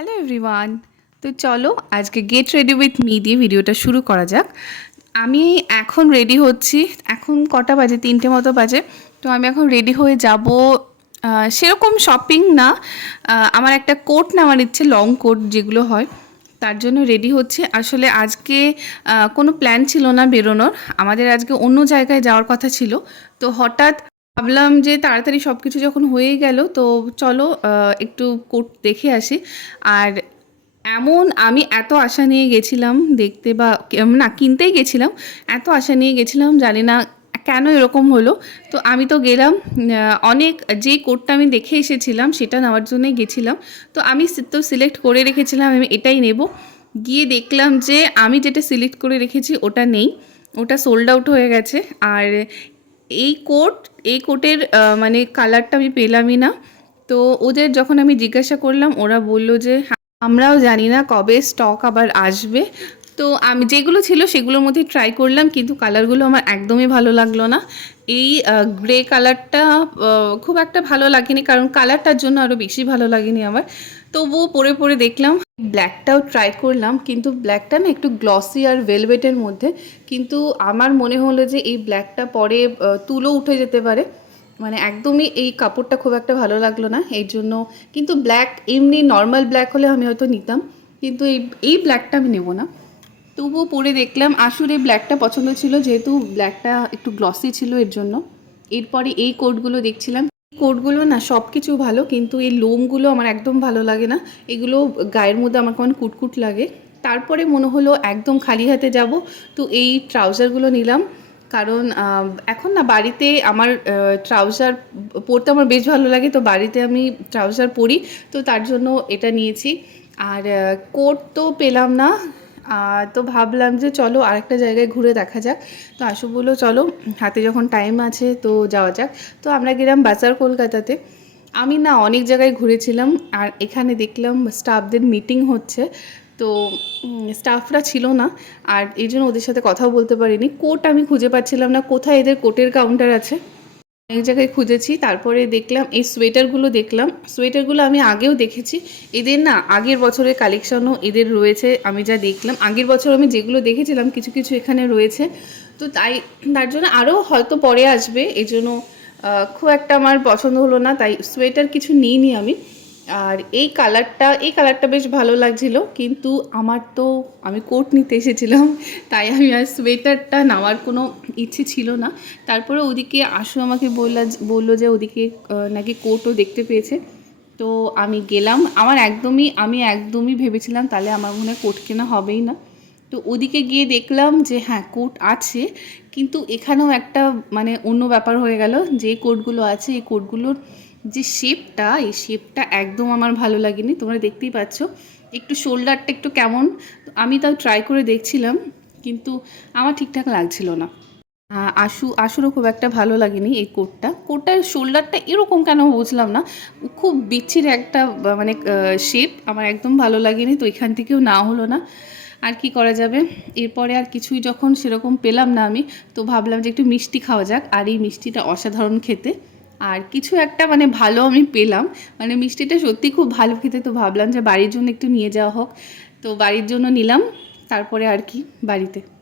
Hello everyone. তো চলো আজকে গেট রেডি উইথ মি দিয়ে ভিডিওটা শুরু করা যাক। আমি এখন রেডি হচ্ছি। এখন কটা বাজে? তিনটে মতো বাজে। তো আমি এখন রেডি হয়ে যাব। সেরকম শপিং না। আমার একটা কোট নেওয়ার ইচ্ছে লং কোট যেগুলো হয়, তার জন্য রেডি হচ্ছে। আসলে আজকে কোনো প্ল্যান ছিল না বেরোনোর। আমাদের আজকে অন্য জায়গায় যাওয়ার কথা ছিল। তো হঠাৎ ভাবলাম যে তাড়াতাড়ি সব কিছু যখন হয়ে গেল, তো চলো একটু কোট দেখে আসি। আর এমন আমি এত আশা নিয়ে গেছিলাম দেখতে বা না, কিনতেই গেছিলাম, এত আশা নিয়ে গেছিলাম জানি না কেন এরকম হলো। তো আমি তো গেলাম অনেক যে কোটটা আমি দেখে এসেছিলাম সেটা নেওয়ার জন্যই গেছিলাম। তো আমি তো সিলেক্ট করে রেখেছিলাম, আমি এটাই নেব। গিয়ে দেখলাম যে আমি যেটা সিলেক্ট করে রেখেছি ওটা নেই, ওটা সোল্ড আউট হয়ে গেছে। আর এই কোট, এই কোটের মানে কালারটা আমি পেলামই না। তো ওদের যখন আমি জিজ্ঞাসা করলাম, ওরা বলল যে আমরাও জানি না কবে স্টক আবার আসবে। তো আমি যেগুলো ছিল সেগুলোর মধ্যে ট্রাই করলাম, কিন্তু কালারগুলো আমার একদমই ভালো লাগল না। এই গ্রে কালারটা খুব একটা ভালো লাগেনি, কারণ কালারটার জন্য আরও বেশি ভালো লাগেনি আমার। তবুও পরে পরে দেখলাম ব্ল্যাকটাও ট্রাই করলাম, কিন্তু ব্ল্যাকটা না একটু গ্লসি আর ভেলভেটের মধ্যে। কিন্তু আমার মনে হলো যে এই ব্ল্যাকটা পরে তুলো উঠে যেতে পারে। মানে একদমই এই কাপড়টা খুব একটা ভালো লাগল না, এর জন্য। কিন্তু ব্ল্যাক এমনি নর্মাল ব্ল্যাক হলে আমি হয়তো নিতাম, কিন্তু এই এই ব্ল্যাকটা আমি নেব না। তবুও পরে দেখলাম আসুর এই ব্ল্যাকটা পছন্দ ছিল, যেহেতু ব্ল্যাকটা একটু গ্লসি ছিল এর জন্য। এরপরে এই কোটগুলো দেখছিলাম। কোটগুলো না সব কিছু ভালো, কিন্তু এই লোমগুলো আমার একদম ভালো লাগে না। এগুলো গায়ের মধ্যে আমার কেমন কুটকুট লাগে। তারপরে মনে হলো একদম খালি হাতে যাব, তো এই ট্রাউজারগুলো নিলাম। কারণ এখন না বাড়িতে আমার ট্রাউজার পরতে আমার বেশ ভালো লাগে, তো বাড়িতে আমি ট্রাউজার পরি, তো তার জন্য এটা নিয়েছি। আর কোট তো পেলাম না। তো ভাবলাম যে চলো আরেকটা জায়গায় ঘুরে দেখা যাক। তো আশু বলল, চলো, হাতে যখন টাইম আছে তো যাওয়া যাক। তো আমরা গেলাম বাজার কলকাতাতে। আমি না অনেক জায়গায় ঘুরেছিলাম আর এখানে দেখলাম স্টাফদের মিটিং হচ্ছে। তো স্টাফরা ছিল না আর এই জন্য ওদের সাথে কথাও বলতে পারিনি। কোট আমি খুঁজে পাচ্ছিলাম না, কোথায় এদের কোটের কাউন্টার আছে? অনেক জায়গায় খুঁজেছি, তারপরে দেখলাম এই সোয়েটারগুলো দেখলাম। সোয়েটারগুলো আমি আগেও দেখেছি। এদের না আগের বছরের কালেকশনও এদের রয়েছে, আমি যা দেখলাম। আগের বছর আমি যেগুলো দেখেছিলাম, কিছু কিছু এখানে রয়েছে। তো তাই, তার জন্য আরও হয়তো পরে আসবে এই জন্য খুব একটা আমার পছন্দ হলো না, তাই সোয়েটার কিছু নিইনি আমি। আর এই কালারটা এই কালারটা বেশ ভালো লাগছিল, কিন্তু আমার তো, আমি কোট নিতে এসেছিলাম, তাই আমি আর সোয়েটারটা নেওয়ার কোনো ইচ্ছে ছিল না। তারপরে ওদিকে আশু আমাকে বললা, বলল যে ওদিকে নাকি কোটও দেখতে পেয়েছে। তো আমি গেলাম, আমার একদমই, আমি একদমই ভেবেছিলাম তাহলে আমার মনে কোট কেনা হবেই না। তো ওদিকে গিয়ে দেখলাম যে হ্যাঁ কোট আছে, কিন্তু এখানেও একটা মানে অন্য ব্যাপার হয়ে গেল, যে কোটগুলো আছে, এই কোটগুলোর যে শেপটা এই শেপটা একদম আমার ভালো লাগেনি। তোমরা দেখতেই পাচ্ছ। একটু শোল্ডারটা একটু কেমন? আমি তাও ট্রাই করে দেখছিলাম, কিন্তু আমার ঠিকঠাক লাগছিল না। আশু, আশুরও খুব একটা ভালো লাগেনি এই কোটটা কোটটার শোল্ডারটা এরকম কেন বুঝলাম না। খুব বিচ্ছির একটা মানে শেপ আমার একদম ভালো লাগেনি, তো এখান থেকেও না হলো না। আর কি করা যাবে? এরপরে আর কিছুই যখন সেরকম পেলাম না আমি, তো ভাবলাম যে একটু মিষ্টি খাওয়া যাক। আর এই মিষ্টিটা অসাধারণ খেতে। আর কিছু একটা মানে ভালো আমি পেলাম। মানে মিষ্টিটা সত্যি খুব ভালো খেতে, তো ভাবলাম যে বাড়ির জন্য একটু নিয়ে যাওয়া হোক। তো বাড়ির জন্য নিলাম, তারপরে আর কি বাড়িতে।